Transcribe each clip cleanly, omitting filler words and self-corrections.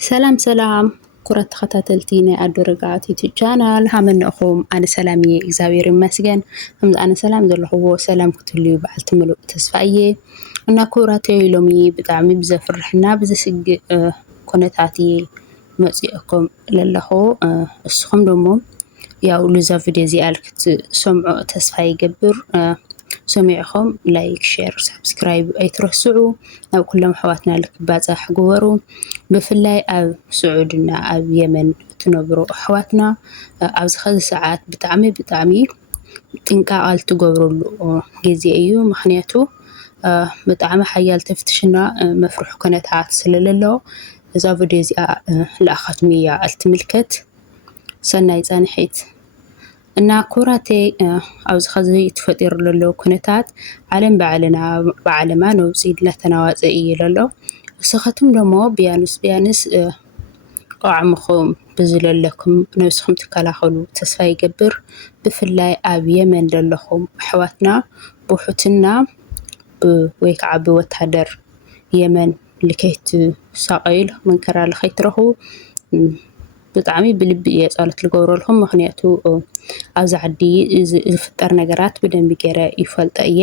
سلام سلام كرة خطاتلتيني أدرجات يوتيوب هامنأخم أنا سلامي إجزاوير مسجن هم أنا سلام ذل هو سلام كتلي بعلت ملو تسفائية أنا كرة يلومي بتعمي بزفرحنا بزسج كونتاتي مسيئكم للهو السخم دمو ያው لزافيديو زي ألكت سمع تسفاي جبر سمعهم لايك شير سبسكرايب أي ترسعوا أو كلهم حواتنا لك بازح جورو بفلاي أو سعودنا أو يمن تنبرو حواتنا أو خذ ساعات بتعمي تنقال تجبروا له جزء أيو مخنياتو بتعمي حيال تفتشنا مفروح كانت عات سللله زافيديو زي لأختمية التملكت سناي زانحيت እና ኩራቴ ኣብዚ ኸዚ ትፈጢሩ ዘሎ ኩነታት ዓለም ባዕለማ ነውፂድ ለተናዋፀ እዩ ዘሎ ንስኻትኩም ደሞ ቢያንስ ቋዕምኹም ብዝለለኩም ነብስኹም ትከላኸሉ ተስፋ ይገብር ብፍላይ ኣብ የመን ዘለኹም ኣሕዋትና ብውሕትና ወይ ከዓ ብወታደር የመን ልከይት ሳቐይል መንከራ ልኸይትረኹ ብጣዕሚ ብልቢ እየ ጸሎት ልገብረልኩም ምክንያቱ ኣብዚ ዓዲ ዝፍጠር ነገራት ብደንቢ ገይረ ይፈልጦ እየ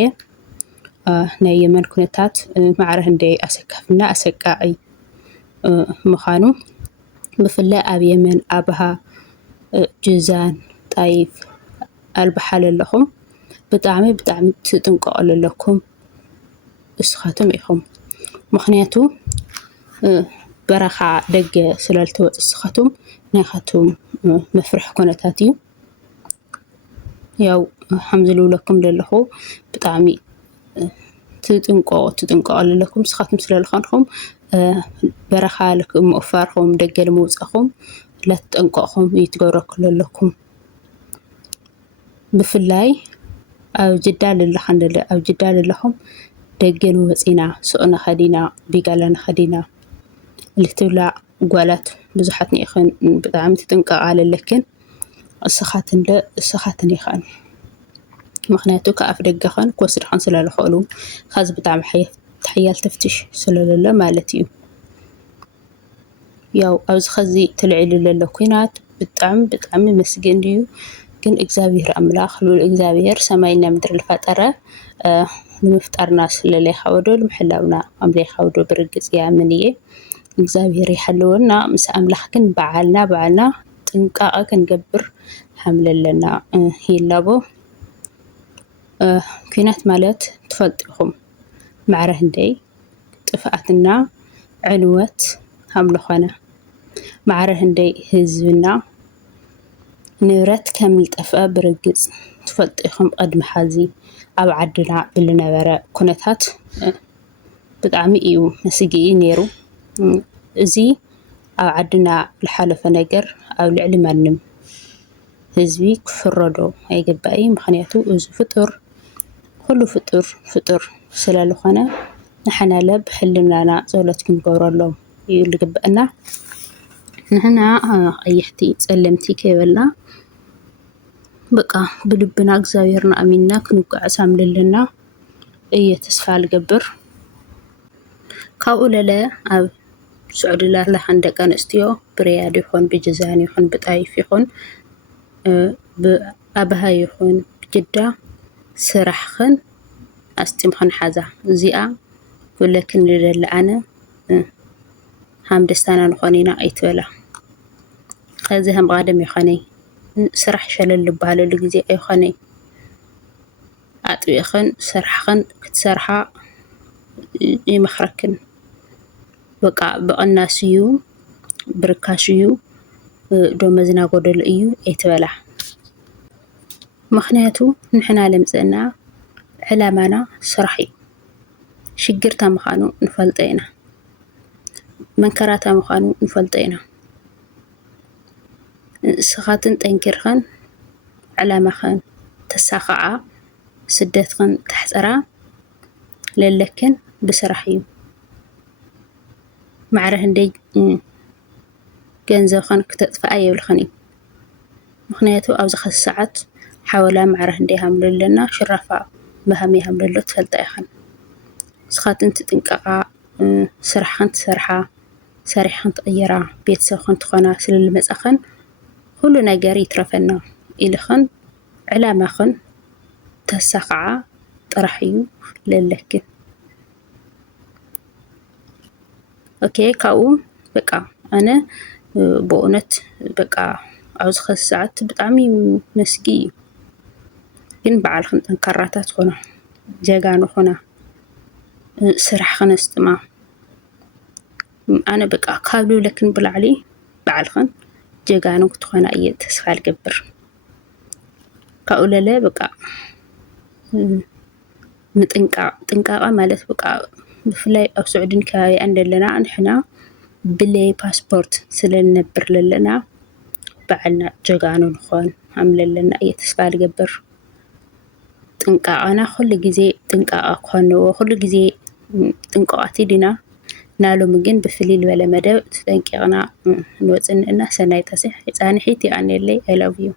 ናይ የመን ኩነታት ማዕረ ክንደይ ኣሰካፍና ኣሰቃኢ ምዃኑ ብፍላይ ኣብ የመን ኣብሃ ጅዛን ጣይፍ ኣልበሓል ኣለኹም ብጣዕሚ ትጥንቀቑ ኣለኩም እስኻትኩም ኢኹም ምክንያቱ በረኻ ደገ ስለልትወፅ እስኻትኩም ናይኻትኩም መፍርሕ ኩነታት እዩ ያው ሓምዝልብለኩም ዘለኹ ብጣዕሚ ትጥንቀቑ ኣለኩም እስኻትኩም ስለልኾንኩም በረኻ ምእፋርኩም ደገ ንምውፃኹም ለትጠንቀቕኩም ይትገብረኩ ኣለኩም ብፍላይ ኣብ ጅዳ ዘለኹም ደገ ንወፂና ሱቕና ኸዲና ቢጋላና ኸዲና ልትብላዕ ጓላት ብዙሓት ንኢኽን ብጣዕሚ ትጥንቀቓ ኣለለክን እስኻትን ኢኸን ምክንያቱ ከኣፍ ደገኸን ክወስድኸን ስለልኽእሉ ካዚ ብጣዕሚ ሓያል ተፍትሽ ስለለሎ ማለት እዩ ያው ኣብዚ ኸዚ ትልዕሉ ዘሎ ኩናት ብጣዕሚ መስግን እዩ ግን እግዚአብሔር ኣምላኽ ልዑል እግዚአብሔር ሰማይና ምድሪ ዝፈጠረ ንምፍጣርና ስለለይኻወዶ ንምሕላውና ኣምለይኻወዶ ብርግፅ ይኣምን እየ እግዚአብሔር ይሓልወና ምስ ኣምላኽ ግን በዓልና ጥንቃቐ ክንገብር ሓምለለና ይላቦ ኩናት ማለት ትፈልጥኹም ማዕረ ህንደይ ጥፍኣትና ዕንወት ሃምለኾነ ማዕረ ህንደይ ህዝብና ንብረት ከም ዝጠፍአ ብርግፅ ትፈልጥኹም ቅድሚ ሓዚ ኣብ ዓድና ብዝነበረ ኩነታት ብጣዕሚ እዩ መስጊኢ ነይሩ እዚ ኣብ ዓድና ዝሓለፈ ነገር ኣብ ልዕሊ ማንም ህዝቢ ክፍረዶ ኣይግባእ ምክንያቱ እዚ ኩሉ ፍጡር ስለዝኾነ ንሕና ብሕልናና ጸሎት ክንገብረሎም እዩ ዝግበአና ንሕና ቀይሕቲ ጸለምቲ ከይበልና በቃ ብልብና እግዚአብሔርና ኣሚንና ክንጓዓዝ ኣለና እየ ተስፋ ልገብር ካብኡ ለለ ኣብ سعود الله لحن دكان استيو برياد يخون بجزان يخون بطايف يخون بأبها يخون بجدة سرحخن أستمخن حزة زيئة ولكن لدل أنا هم دستانا نخونينا أيتولا هذا هم غادم يخوني سرح شلل لبهالو لجزي يخوني أطبيخن سرحخن كتسرحا يمخركن በቃ በእናስ እዩ ብርካሽ እዩ ዶመዝና ጎደል እዩ ኣይትበላ ምክንያቱ ንሕና ለምፅና ዕላማና ስራሕ እዩ ሽግርታ ምዃኑ ንፈልጦ ኢና መንከራታ ምዃኑ ንፈልጦ ኢና ስኻትን ጠንኪርኸን ዕላማኸን ተሳኽዓ ስደትኸን ተሕፀራ ለለክን ብስራሕ እዩ معره هندي جنزة خان كتطفى أي بالخني مخنياتو أو زخ الساعات حاولا معره هندي هم لنا شرفة بهمي هم لله تفلت أخن سخات أنت تنقع سرحان تسرحة سريحن تغيرا بيتسب خن تخونا سلل مصخن كل ነገር ይትረፈና ኢልኽን ዕላማኽን ተሳኽዓ ጥራሕ እዩ ለለክን ኦኬ ካኡ በቃ ኣነ በእውነት በቃ ኣብዚ ኸ ሰዓት ብጣዕሚ መስጊ ግን በዓልኽን ጠንካራታት ኾና ጀጋኑ ኾና ስራሕ ኸነስጥማ ኣነ በቃ ካብሉ ለክን ብላዕሊ በዓልኽን ጀጋኑ ክትኾና እየ ተስፋ ልገብር ካብኡ ለለ በቃ ጥንቃቐ ማለት በቃ ብፍላይ ኣብ ስዑድን ከባቢ እንደለና ንሕና ብለይ ፓስፖርት ስለልነብር ለለና በዓልና ጀጋኑ ንኾን ኣምለለና እየ ተስፋ ልገብር ጥንቃቐና ኩሉ ግዜ ጥንቃቐ ክኾንዎ ኩሉ ግዜ ጥንቃቐቲ ዲና ናሎም ግን ብፍሊል በለ መደብ ተጠንቂቕና ንወፅንና ሰናይ ተስሕ ፃንሒት ይኣነለይ I love you